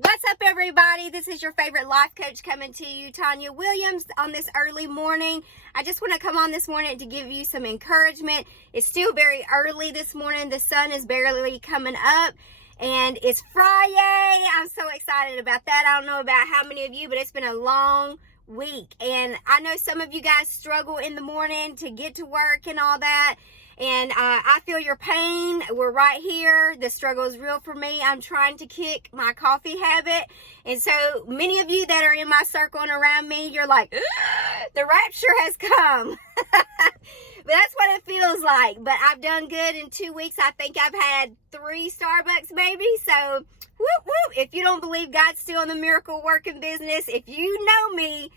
What's up, everybody? This is your favorite life coach coming to you, Tanya Williams, on this early morning. I just want to come on this morning to give you some encouragement. It's still very early this morning. The sun is barely coming up, and it's Friday. I'm so excited about that. I don't know about how many of you, but it's been a long week, and I know some of you guys struggle in the morning to get to work and all that. And I feel your pain. We're right here. The struggle is real for me. I'm trying to kick my coffee habit. And so many of you that are in my circle and around me, you're like, the rapture has come. But that's what it feels like. But I've done good in 2 weeks. I think I've had 3 Starbucks maybe. So, whoop, whoop. If you don't believe God's still in the miracle working business, if you know me,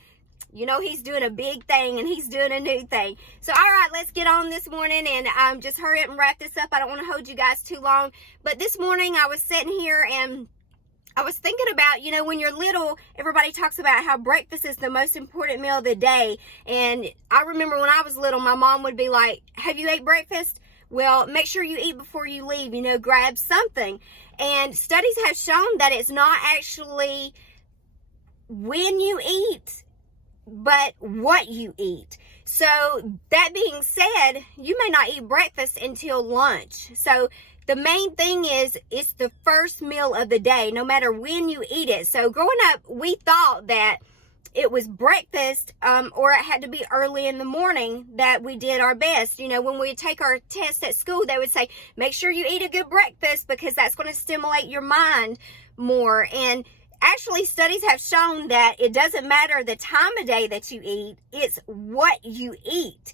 you know he's doing a big thing and he's doing a new thing. So, all right, let's get on this morning and just hurry up and wrap this up. I don't want to hold you guys too long. But this morning I was sitting here and I was thinking about, you know, when you're little, everybody talks about how breakfast is the most important meal of the day. And I remember when I was little, my mom would be like, have you ate breakfast? Well, make sure you eat before you leave, you know, grab something. And studies have shown that it's not actually when you eat, but what you eat. So that being said, you may not eat breakfast until lunch. So the main thing is it's the first meal of the day, no matter when you eat it. So growing up, we thought that it was breakfast or it had to be early in the morning that we did our best. You know, when we take our test at school, they would say, make sure you eat a good breakfast because that's going to stimulate your mind more. And actually, studies have shown that it doesn't matter the time of day that you eat, it's what you eat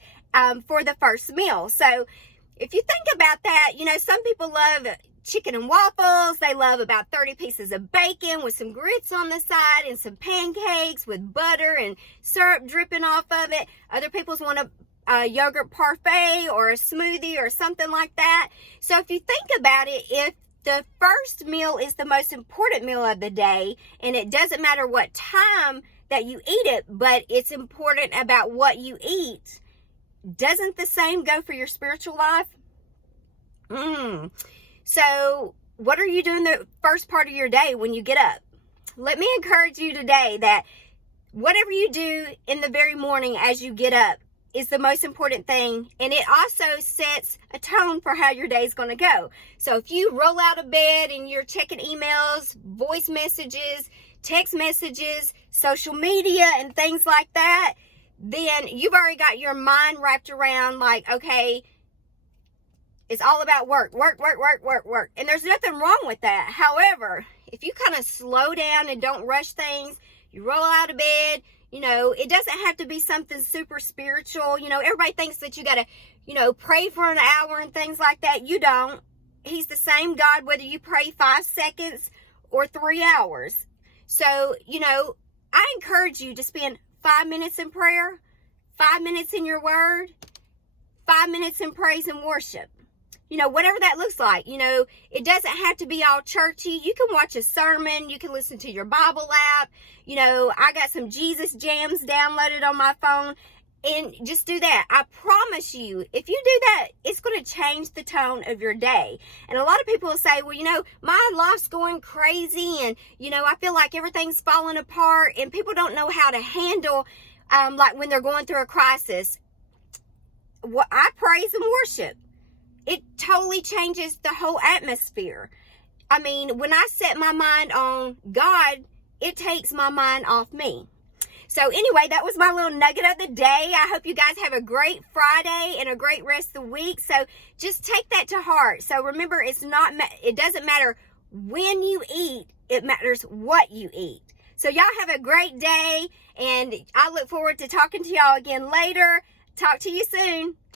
for the first meal. So if you think about that, you know, some people love chicken and waffles. They love about 30 pieces of bacon with some grits on the side and some pancakes with butter and syrup dripping off of it. Other people want a yogurt parfait or a smoothie or something like that. So if you think about it, if the first meal is the most important meal of the day, and it doesn't matter what time that you eat it, but it's important about what you eat. Doesn't the same go for your spiritual life? So what are you doing the first part of your day when you get up? Let me encourage you today that whatever you do in the very morning as you get up is the most important thing, and it also sets a tone for how your day is going to go. So if you roll out of bed and you're checking emails, voice messages, text messages, social media, and things like that, then you've already got your mind wrapped around like, okay, it's all about work. And there's nothing wrong with that. However, if you kind of slow down and don't rush things, you roll out of bed, you know, it doesn't have to be something super spiritual. You know, everybody thinks that you got to, you know, pray for an hour and things like that. You don't. He's the same God, whether you pray 5 seconds or 3 hours. So, you know, I encourage you to spend 5 minutes in prayer, 5 minutes in your word, 5 minutes in praise and worship. You know, whatever that looks like. You know, it doesn't have to be all churchy. You can watch a sermon. You can listen to your Bible app. You know, I got some Jesus jams downloaded on my phone. And just do that. I promise you, if you do that, it's going to change the tone of your day. And a lot of people will say, well, you know, my life's going crazy. And, you know, I feel like everything's falling apart. And people don't know how to handle, like when they're going through a crisis. Well, I praise and worship. It totally changes the whole atmosphere. I mean, when I set my mind on God, it takes my mind off me. So anyway, that was my little nugget of the day. I hope you guys have a great Friday and a great rest of the week. So just take that to heart. So remember, it doesn't matter when you eat, it matters what you eat. So y'all have a great day, and I look forward to talking to y'all again later. Talk to you soon.